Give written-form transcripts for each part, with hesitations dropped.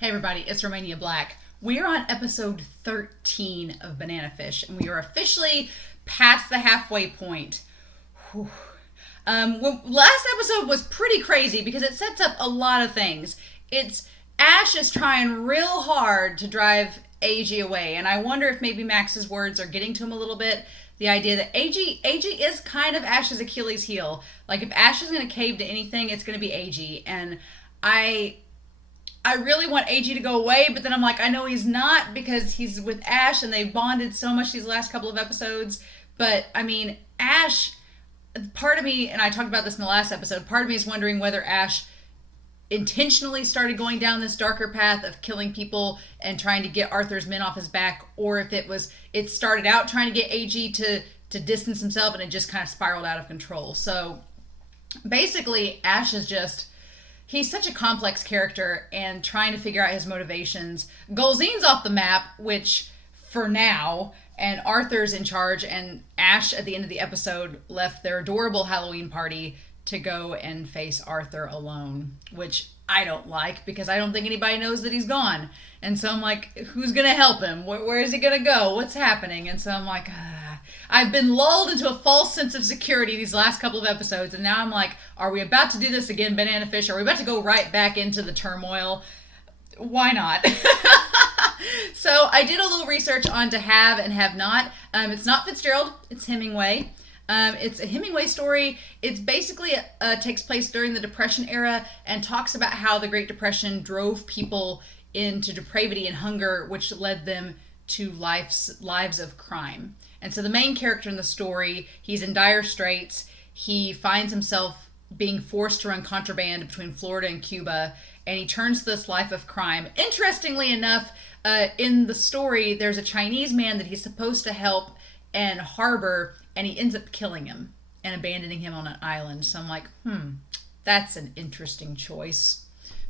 Hey everybody, it's Romania Black. We are on episode 13 of Banana Fish, and we are officially past the halfway point. Last episode was pretty crazy because it sets up a lot of things. It's Ash is trying real hard to drive AG away, and I wonder if maybe Max's words are getting to him a little bit. The idea that AG is kind of Ash's Achilles heel. Like if Ash is going to cave to anything, it's going to be AG, and I really want AG to go away, but then I'm like, I know he's not because he's with Ash and they've bonded so much these last couple of episodes. But, I mean, Ash, part of me, and I talked about this in the last episode, part of me is wondering whether Ash intentionally started going down this darker path of killing people and trying to get Arthur's men off his back, or if it started out trying to get AG to distance himself and it just kind of spiraled out of control. So, basically, Ash is just... He's such a complex character and trying to figure out his motivations. Golzine's off the map, which for now, and Arthur's in charge, and Ash at the end of the episode left their adorable Halloween party to go and face Arthur alone, which I don't like because I don't think anybody knows that he's gone. And so I'm like, who's going to help him? Where is he going to go? What's happening? And so I'm like, I've been lulled into a false sense of security these last couple of episodes, and now I'm like, are we about to do this again, Banana Fish? Are we about to go right back into the turmoil? Why not? So I did a little research on to have and have not. It's not Fitzgerald, it's Hemingway. It's a Hemingway story. It's basically takes place during the Depression era and talks about how the Great Depression drove people into depravity and hunger, which led them to lives of crime. And so the main character in the story, he's in dire straits. He finds himself being forced to run contraband between Florida and Cuba, and he turns to this life of crime. Interestingly enough, in the story, there's a Chinese man that he's supposed to help and harbor, and he ends up killing him and abandoning him on an island. So I'm like, that's an interesting choice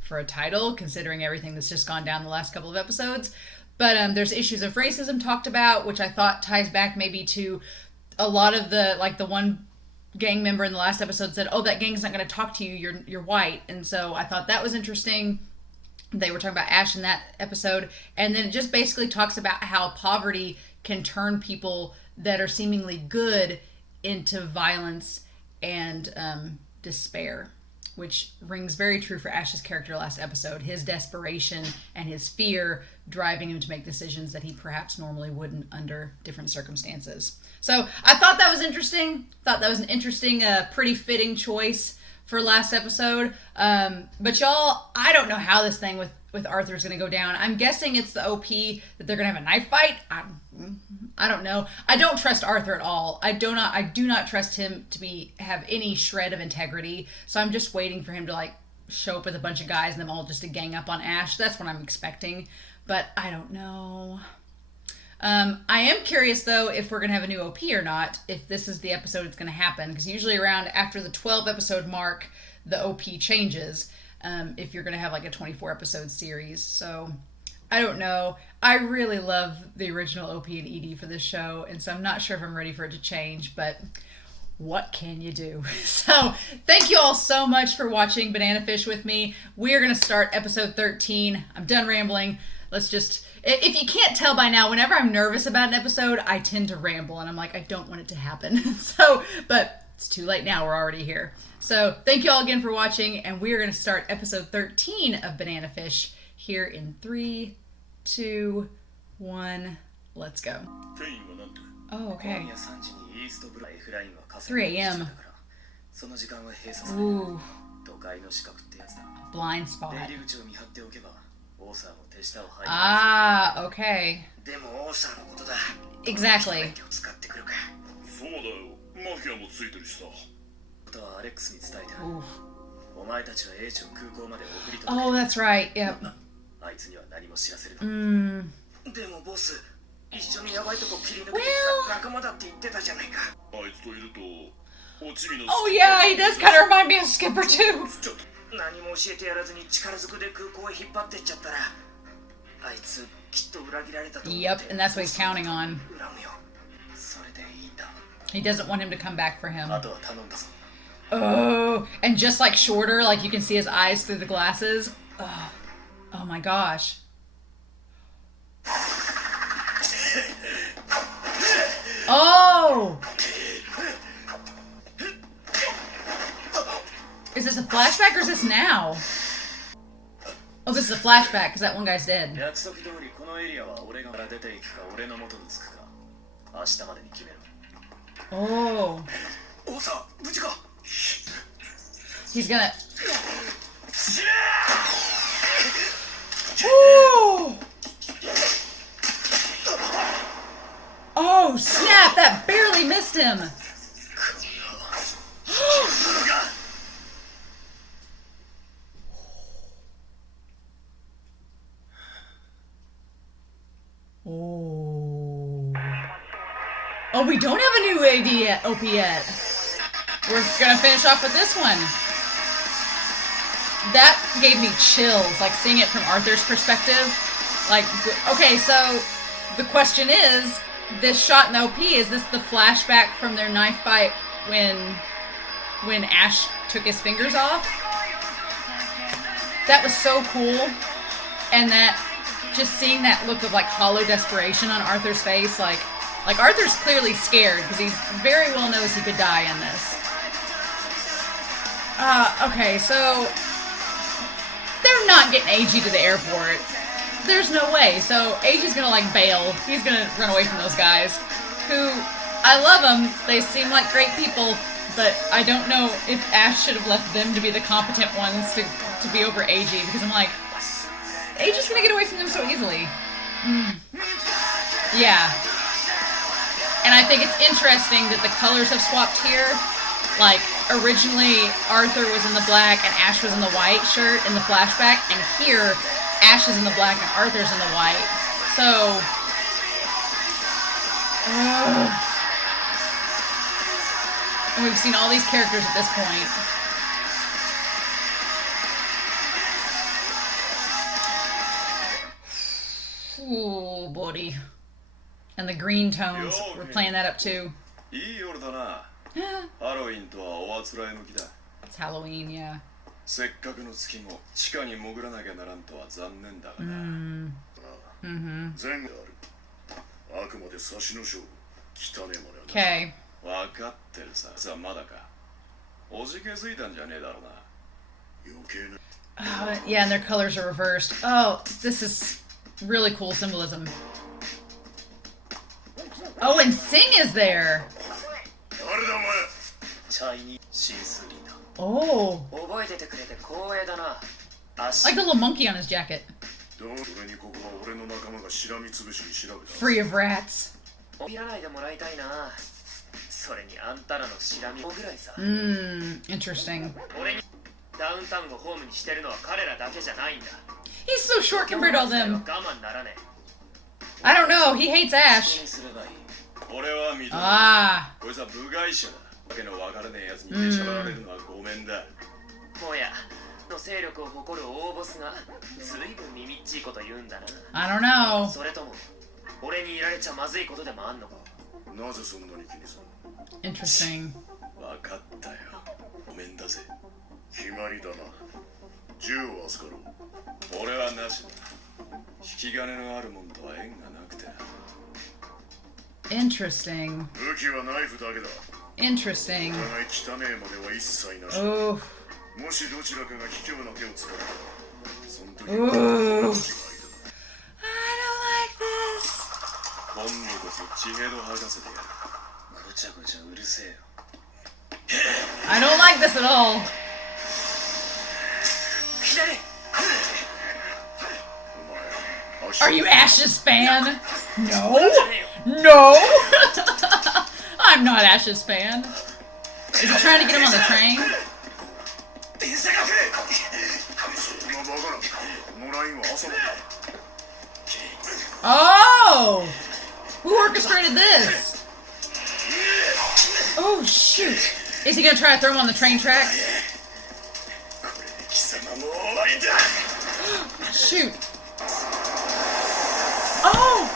for a title, considering everything that's just gone down the last couple of episodes. But there's issues of racism talked about, which I thought ties back maybe to a lot of the one gang member in the last episode said, oh, that gang's not going to talk to you, you're white. And so I thought that was interesting. They were talking about Ash in that episode. And then it just basically talks about how poverty can turn people that are seemingly good into violence and despair, which rings very true for Ash's character last episode. His desperation and his fear driving him to make decisions that he perhaps normally wouldn't under different circumstances. So I thought that was interesting. Thought that was an interesting, pretty fitting choice for last episode. But y'all, I don't know how this thing with Arthur is going to go down. I'm guessing it's the OP that they're going to have a knife fight. I don't know. I don't trust Arthur at all. I do not trust him to have any shred of integrity. So I'm just waiting for him to show up with a bunch of guys and them all just to gang up on Ash. That's what I'm expecting. But I don't know. I am curious, though, if we're going to have a new OP or not, if this is the episode it's going to happen. Because usually around after the 12-episode mark, the OP changes, if you're going to have a 24-episode series. So I don't know. I really love the original OP and ED for this show, and so I'm not sure if I'm ready for it to change, but what can you do? So thank you all so much for watching Banana Fish with me. We are going to start episode 13. I'm done rambling. Let's just... If you can't tell by now, whenever I'm nervous about an episode, I tend to ramble, and I'm like, I don't want it to happen. But it's too late now. We're already here. So thank you all again for watching, and we are going to start episode 13 of Banana Fish here in 3, 2, 1, let's go. Oh, okay. 3 a.m. Ooh. Blind spot. Ah, okay. Exactly. Oof. Oh, that's right. Yep. Oh yeah, he does kind of remind me of Skipper too. Yep, and that's what he's counting on. He doesn't want him to come back for him. Oh, and just shorter, you can see his eyes through the glasses. Oh. Oh my gosh. Oh! Is this a flashback or is this now? Oh, this is a flashback because that one guy's dead. Oh. He's gonna... Oh! Oh, snap! That barely missed him! Oh. Oh, we don't have a new OP yet. We're gonna finish off with this one. That gave me chills, like seeing it from Arthur's perspective. Like, okay, so the question is, this shot in the OP, is this the flashback from their knife fight when Ash took his fingers off? That was so cool. And that, just seeing that look of like hollow desperation on Arthur's face, like Arthur's clearly scared because he very well knows he could die in this. Okay, so they're not getting AG to the airport. There's no way. So AG's gonna like bail. He's gonna run away from those guys, who, I love them. They seem like great people, but I don't know if Ash should have left them to be the competent ones to be over AG, because I'm like, AG's gonna get away from them so easily. Yeah. And I think it's interesting that the colors have swapped here. Like, originally, Arthur was in the black and Ash was in the white shirt in the flashback, and here, Ash is in the black and Arthur's in the white. So... and we've seen all these characters at this point. Ooh, buddy. And the green tones, we're playing that up too. It's Halloween, yeah. Okay. Yeah, and their colors are reversed. Oh, this is really cool symbolism. Oh, and Sing is there. Oh. Like the little monkey on his jacket. Free of rats. Interesting. He's so short compared to all them. I don't know, he hates Ash. Ah. I don't know. Interesting. Interesting. Interesting. Oh. Ooh. I don't like this. I don't like this at all. Are you Ash's fan? No. No. I'm not Ash's fan. Is he trying to get him on the train? Oh! Who orchestrated this? Oh, shoot. Is he gonna try to throw him on the train tracks? Shoot. Oh!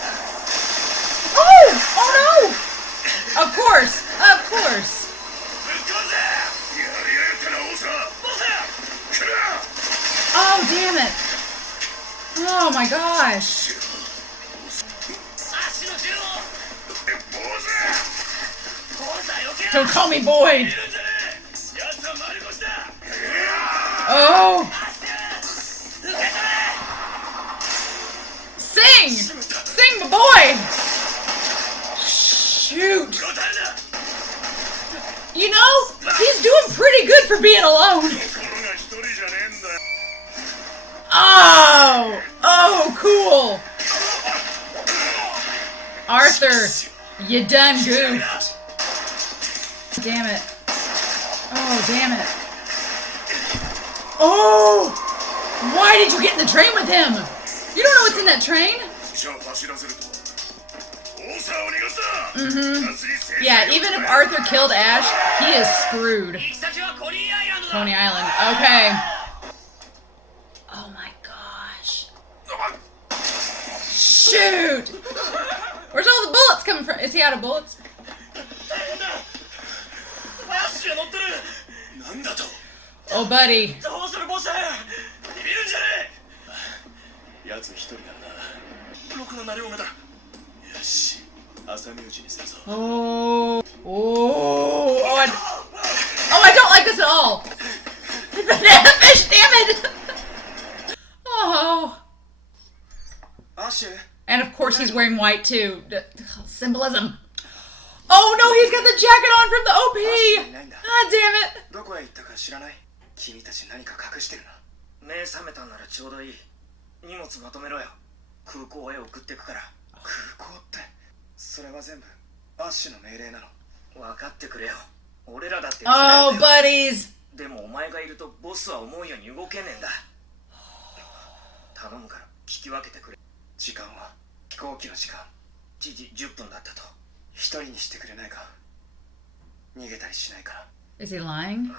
Oh! Oh no! Of course! Of course! Oh, damn it! Oh my gosh. Don't call me boy. Oh. Sing! Sing, my boy! Shoot. You know, he's doing pretty good for being alone. Oh! Oh, cool! Arthur, you done goofed. Damn it. Oh, damn it. Oh! Why did you get in the train with him? You don't know what's in that train? Mm-hmm. Yeah, even if Arthur killed Ash, he is screwed. Coney Island. Okay. Oh my gosh. Shoot! Where's all the bullets coming from? Is he out of bullets? Oh, buddy. Oh. Oh. Oh, I don't like this at all. Fish, damn it. Oh. And of course he's wearing white too. Symbolism. Oh no, he's got the jacket on from the OP. Ah, damn it. Oh, buddies. Is he lying?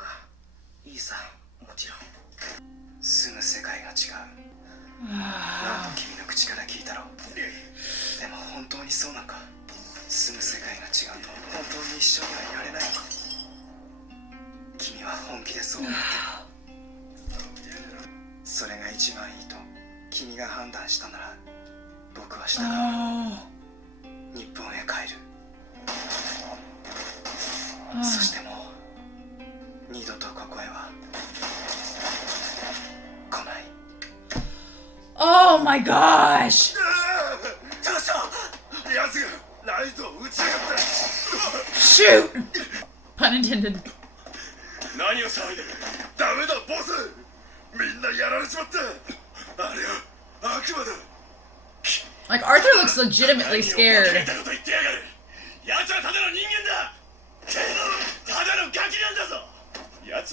Oh my gosh! Shoot! Pun intended. Like, Arthur looks legitimately scared.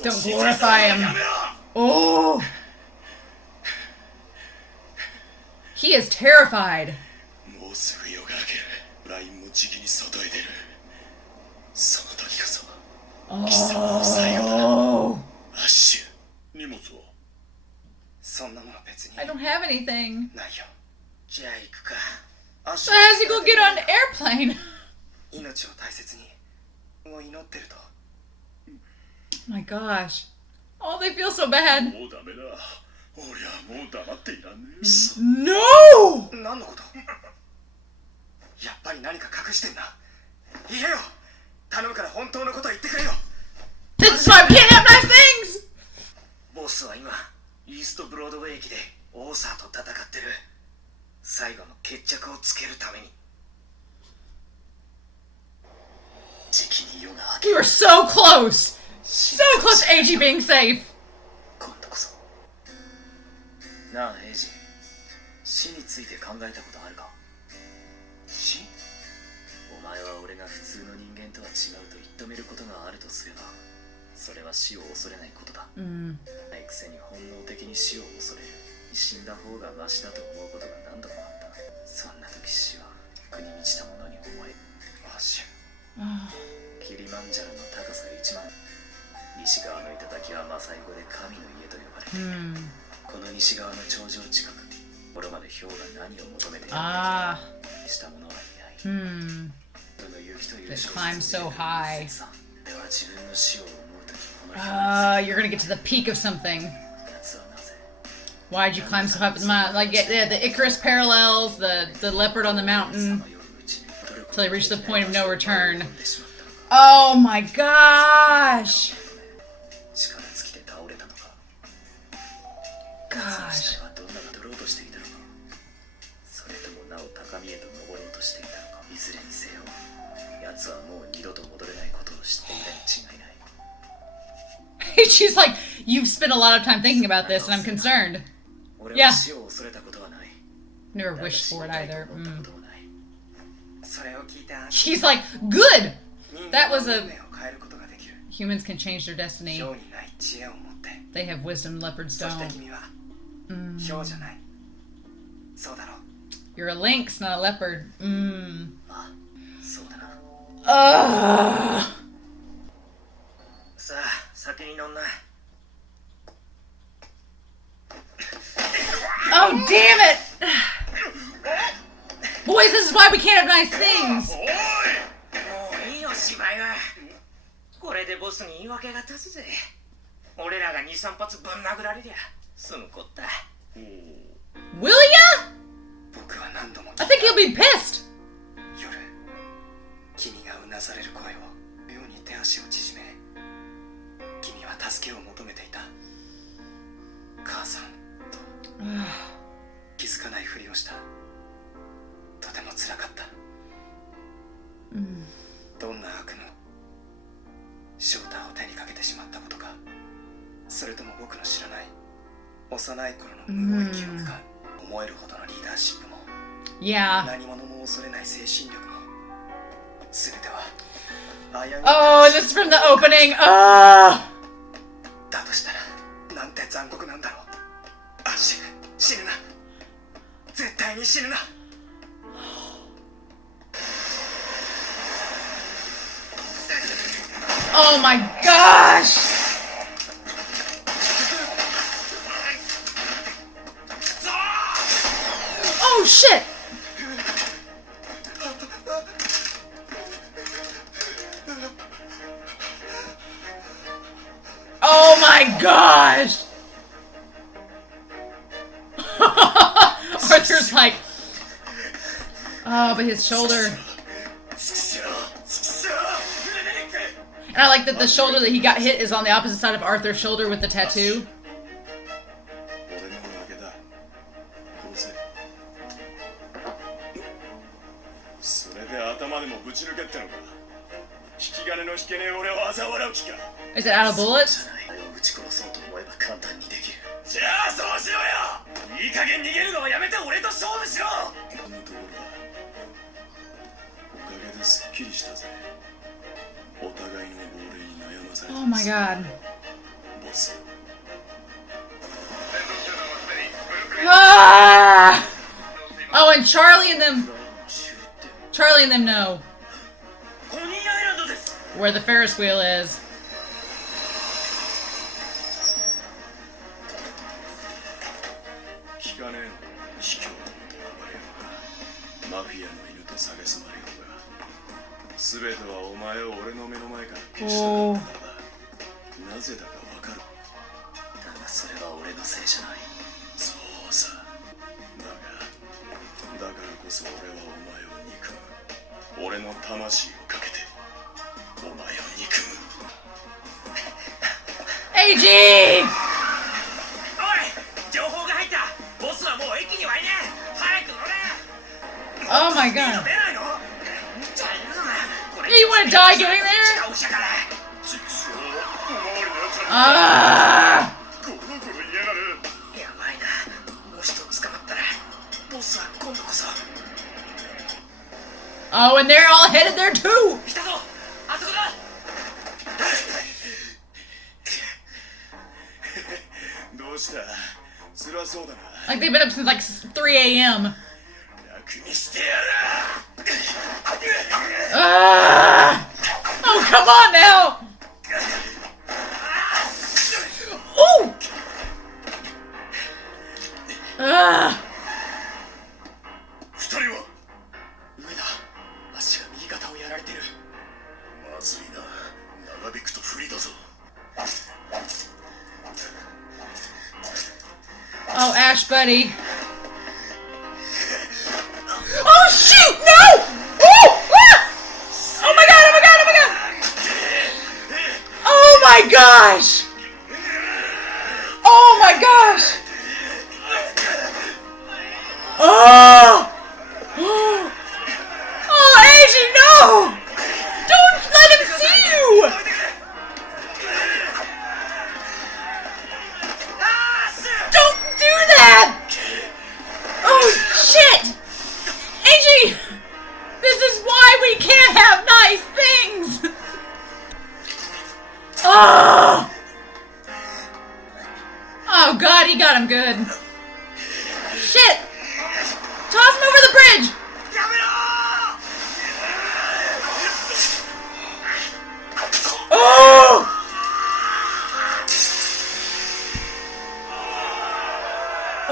Don't glorify him. Oh! He is terrified. Oh. I don't have anything. So how does he go get on the airplane? My gosh. Oh, they feel so bad. No! This is why we can't have nice things! We were so close! So close to AG being safe! Kilimanjaro の高さ1万。西側の頂はマサイ語で神の家と呼ばれている。この西側の頂上近く、これまで氷が何を求めているのかした者はいない。It climbs so high. では自分の死を思うときこの You're gonna get to the peak of something. 奴はなぜ Why'd you climb so high up the mountain? Like, yeah, the Icarus parallels, the leopard on the mountain, till they reach the point of no return. Oh my gosh! Gosh. She's like, you've spent a lot of time thinking about this, and I'm concerned. Yeah. Never wished for it either. She's like, good! That was a... Humans can change their destiny. They have wisdom, leopards don't. You're a lynx, not a leopard. Ugh. Oh, damn it! Boys, this is why we can't have nice things. Will ya? I think he'll be pissed. Yeah. Oh, this is from the opening. Oh. Oh my gosh! Oh shit! Oh my gosh! Arthur's like, oh, but his shoulder. And I like that the shoulder that he got hit is on the opposite side of Arthur's shoulder with the tattoo. Is it out of bullets? Oh my god. Ah! Oh, and Charlie and them know where the Ferris wheel is. Oh. AG! Oh my god. You want to die getting there? Ah! Oh, and they're all headed there too! Like they've been up since like 3 a.m. Oh, come on now! Ooh! Oh, buddy. Oh, shoot! No! Oh! Ah! Oh my god, oh my god, oh my god! Oh my gosh! Oh my gosh! Oh! Oh, Angie, no! Don't let him see you! Don't do that! Oh, shit! Angie! This is why we can't have nice things! Oh! Oh, God, he got him good. Shit! Toss him over the bridge! Oh! Oh!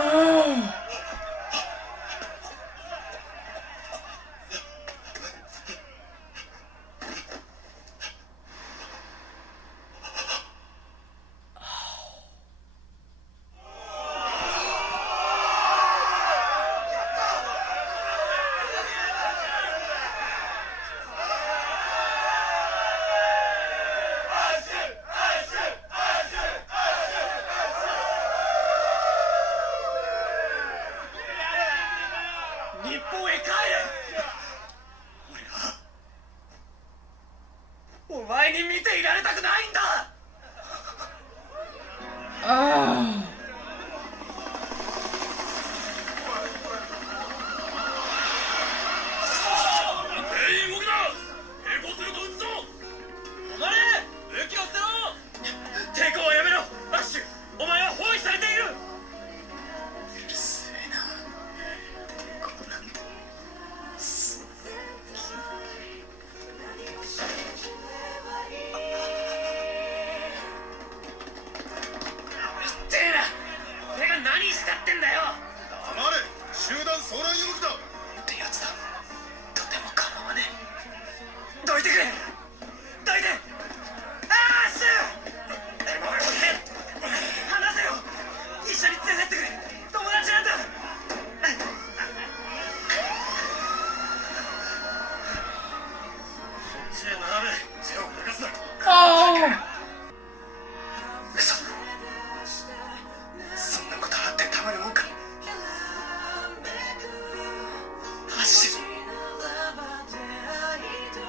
Oh.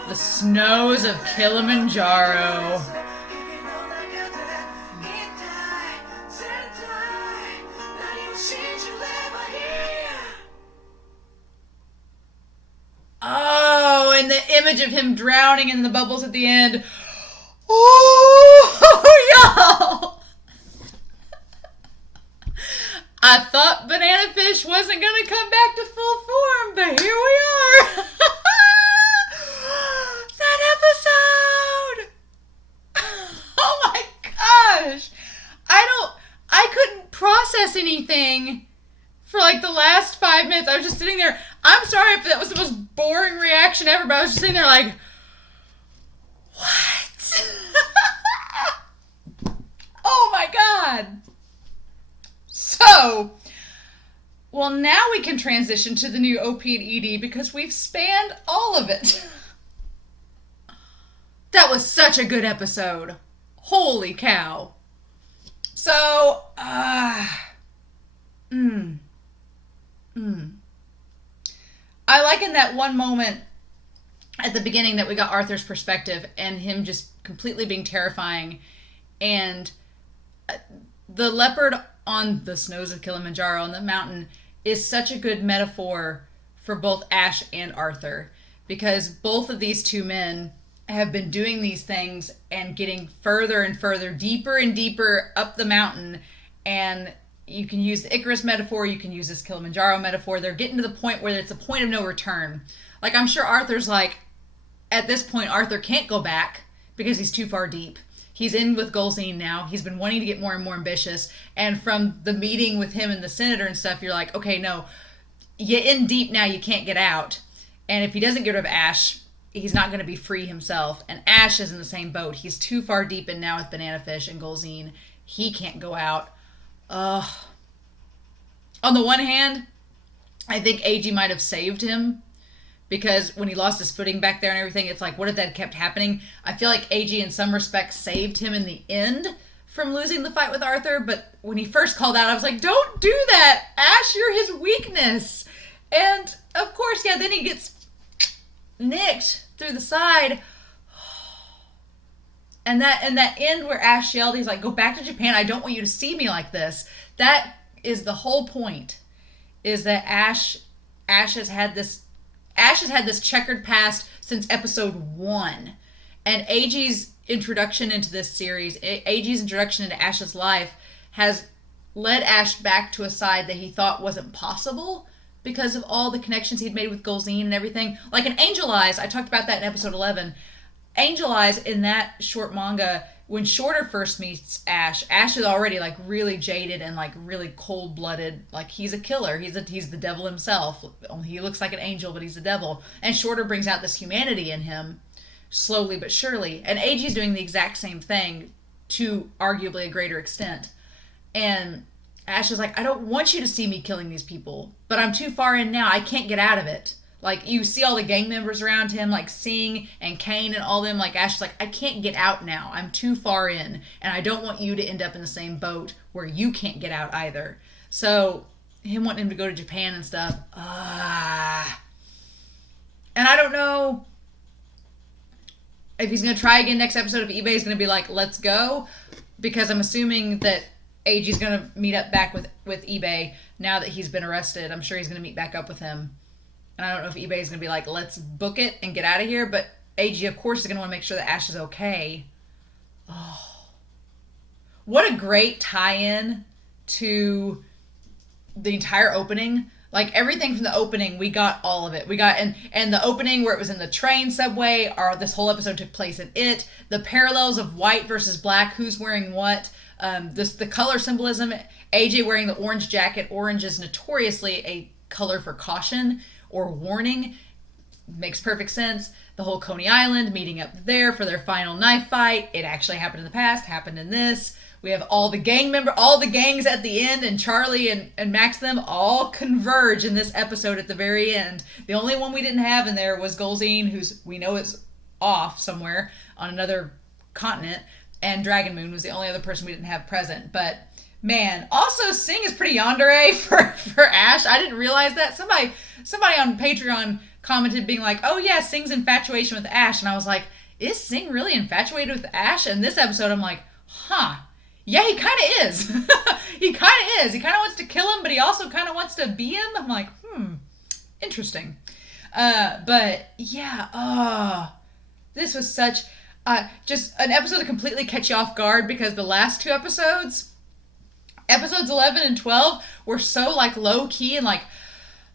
The snows of Kilimanjaro. Oh, and the image of him drowning in the bubbles at the end. Oh, y'all! I thought Banana Fish wasn't going to come back to full form, but here we are. That episode! Oh my gosh! I couldn't process anything for like the last 5 minutes. I was just sitting there. I'm sorry if that was the most boring reaction ever, but I was just sitting there like, what? Oh my god! So, well, now we can transition to the new OP and ED because we've spanned all of it. That was such a good episode. Holy cow. So, I like in that one moment at the beginning that we got Arthur's perspective and him just completely being terrifying, and the leopard on the snows of Kilimanjaro on the mountain is such a good metaphor for both Ash and Arthur, because both of these two men have been doing these things and getting further and further, deeper and deeper up the mountain. And you can use the Icarus metaphor, you can use this Kilimanjaro metaphor. They're getting to the point where it's a point of no return. Like, I'm sure Arthur's like, at this point, Arthur can't go back because he's too far deep. He's in with Golzine now. He's been wanting to get more and more ambitious. And from the meeting with him and the senator and stuff, you're like, okay, no, you're in deep now, you can't get out. And if he doesn't get rid of Ash, he's not going to be free himself. And Ash is in the same boat. He's too far deep in now with Banana Fish and Golzine. He can't go out. Ugh. On the one hand, I think AG might have saved him, because when he lost his footing back there and everything, it's like, what if that kept happening? I feel like AG in some respects saved him in the end from losing the fight with Arthur, but when he first called out, I was like, don't do that! Ash, you're his weakness! And, of course, yeah, then he gets nicked through the side. And that end where Ash yelled, he's like, go back to Japan, I don't want you to see me like this. That is the whole point, is that Ash has had this checkered past since episode 1. And AG's introduction into this series, AG's introduction into Ash's life, has led Ash back to a side that he thought wasn't possible because of all the connections he'd made with Golzine and everything. Like in Angel Eyes, I talked about that in episode 11. Angel Eyes, in that short manga, when Shorter first meets Ash is already like really jaded and like really cold-blooded. Like, he's a killer. He's the devil himself. He looks like an angel, but he's the devil. And Shorter brings out this humanity in him, slowly but surely. And AG's doing the exact same thing to arguably a greater extent. And Ash is like, I don't want you to see me killing these people, but I'm too far in now. I can't get out of it. Like, you see all the gang members around him, like Sing and Kane and all them. Like, Ash is like, I can't get out now. I'm too far in, and I don't want you to end up in the same boat where you can't get out either. So, him wanting him to go to Japan and stuff. And I don't know if he's going to try again next episode, if eBay's going to be like, let's go. Because I'm assuming that AG's going to meet up back with eBay now that he's been arrested. I'm sure he's going to meet back up with him. And I don't know if eBay is going to be like, let's book it and get out of here. But AG, of course, is going to want to make sure that Ash is okay. Oh. What a great tie-in to the entire opening. Like, everything from the opening, we got all of it. We got, and the opening where it was in the train subway, or this whole episode took place in it. The parallels of white versus black, who's wearing what. The color symbolism. AJ wearing the orange jacket. Orange is notoriously a color for caution or warning. Makes perfect sense. The whole Coney Island, meeting up there for their final knife fight. It actually happened in the past, happened in this. We have all the gangs at the end, and Charlie and Max, them all converge in this episode at the very end. The only one we didn't have in there was Golzine, who's, we know, is off somewhere on another continent, and Dragon Moon was the only other person we didn't have present. But man, also Sing is pretty yandere for Ash. I didn't realize that. Somebody on Patreon commented being like, oh yeah, Sing's infatuation with Ash. And I was like, is Sing really infatuated with Ash? And this episode I'm like, huh. Yeah, he kind of is. He kind of is. He kind of wants to kill him, but he also kind of wants to be him. I'm like, interesting. But yeah, this was such just an episode to completely catch you off guard, because the last two episodes 11 and 12 were so like low key and like,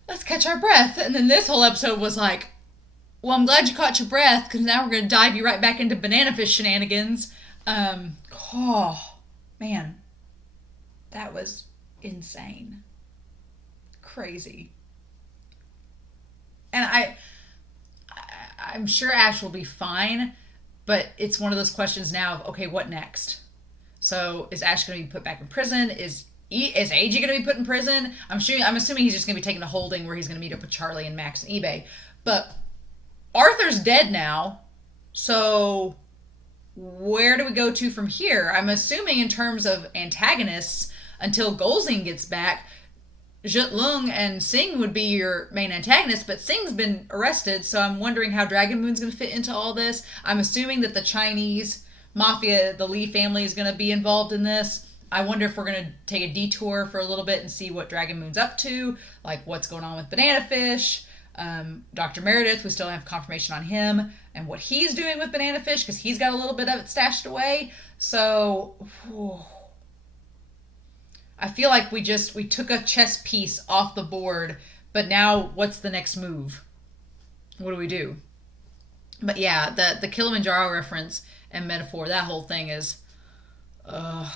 let's catch our breath. And then this whole episode was like, well, I'm glad you caught your breath, because now we're going to dive you right back into banana fish shenanigans. Oh, man. That was insane. Crazy. And I'm sure Ash will be fine, but it's one of those questions now of, okay, what next? So is Ash going to be put back in prison? Is AG going to be put in prison? I'm assuming he's just going to be taken to holding, where he's going to meet up with Charlie and Max and eBay. But Arthur's dead now, so where do we go to from here? I'm assuming in terms of antagonists, until Golzing gets back, Jut Lung and Sing would be your main antagonists, but Sing's been arrested, so I'm wondering how Dragon Moon's going to fit into all this. I'm assuming that the Chinese mafia, the Lee family, is going to be involved in this. I wonder if we're going to take a detour for a little bit and see what Dragon Moon's up to, like what's going on with Banana Fish. Dr. Meredith, we still have confirmation on him and what he's doing with Banana Fish, because he's got a little bit of it stashed away. So I feel like we took a chess piece off the board, but now what's the next move? What do we do? But yeah, the Kilimanjaro reference and metaphor, that whole thing is, and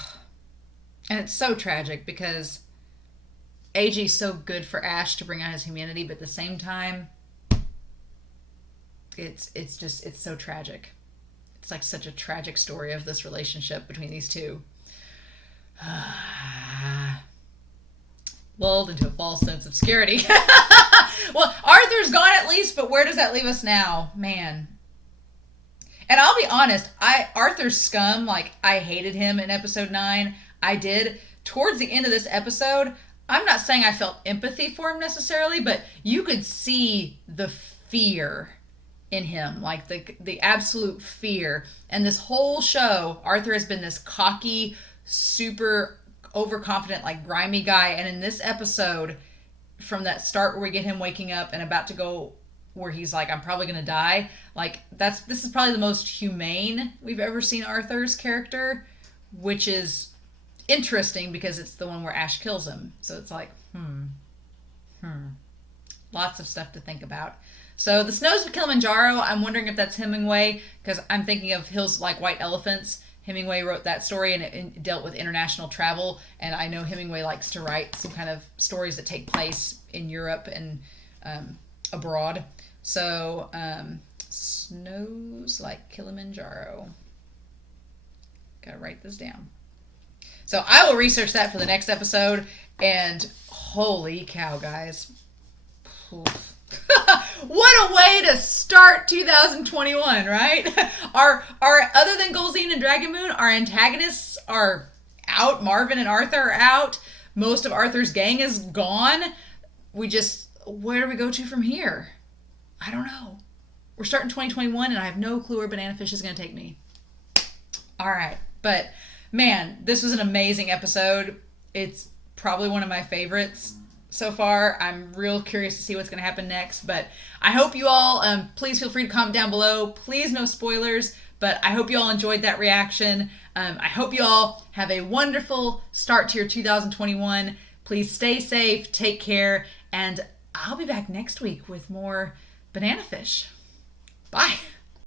it's so tragic, because AG's so good for Ash to bring out his humanity, but at the same time, it's so tragic. It's like such a tragic story of this relationship between these two. lulled into a false sense of security. Well, Arthur's gone at least, but where does that leave us now? Man. And I'll be honest, Arthur's scum, like, I hated him in episode 9. I did. Towards the end of this episode, I'm not saying I felt empathy for him necessarily, but you could see the fear in him, like the absolute fear. And this whole show, Arthur has been this cocky, super overconfident, like grimy guy. And in this episode, from that start where we get him waking up and about to go where he's like, I'm probably gonna die, like this is probably the most humane we've ever seen Arthur's character, which is interesting because it's the one where Ash kills him. So it's like, lots of stuff to think about. So the Snows of Kilimanjaro, I'm wondering if that's Hemingway, because I'm thinking of Hills Like White Elephants. Hemingway wrote that story, and it dealt with international travel, and I know Hemingway likes to write some kind of stories that take place in Europe and abroad. So Snows Like Kilimanjaro. Gotta write this down. So I will research that for the next episode, and holy cow, guys. What a way to start 2021, right? Our other than Golzine and Dragon Moon, our antagonists are out. Marvin and Arthur are out. Most of Arthur's gang is gone. Where do we go to from here? I don't know. We're starting 2021 and I have no clue where Banana Fish is going to take me. All right. But man, this was an amazing episode. It's probably one of my favorites so far. I'm real curious to see what's going to happen next, but I hope you all, please feel free to comment down below. Please no spoilers, but I hope you all enjoyed that reaction. I hope you all have a wonderful start to your 2021. Please stay safe, take care, and I'll be back next week with more Banana Fish. Bye.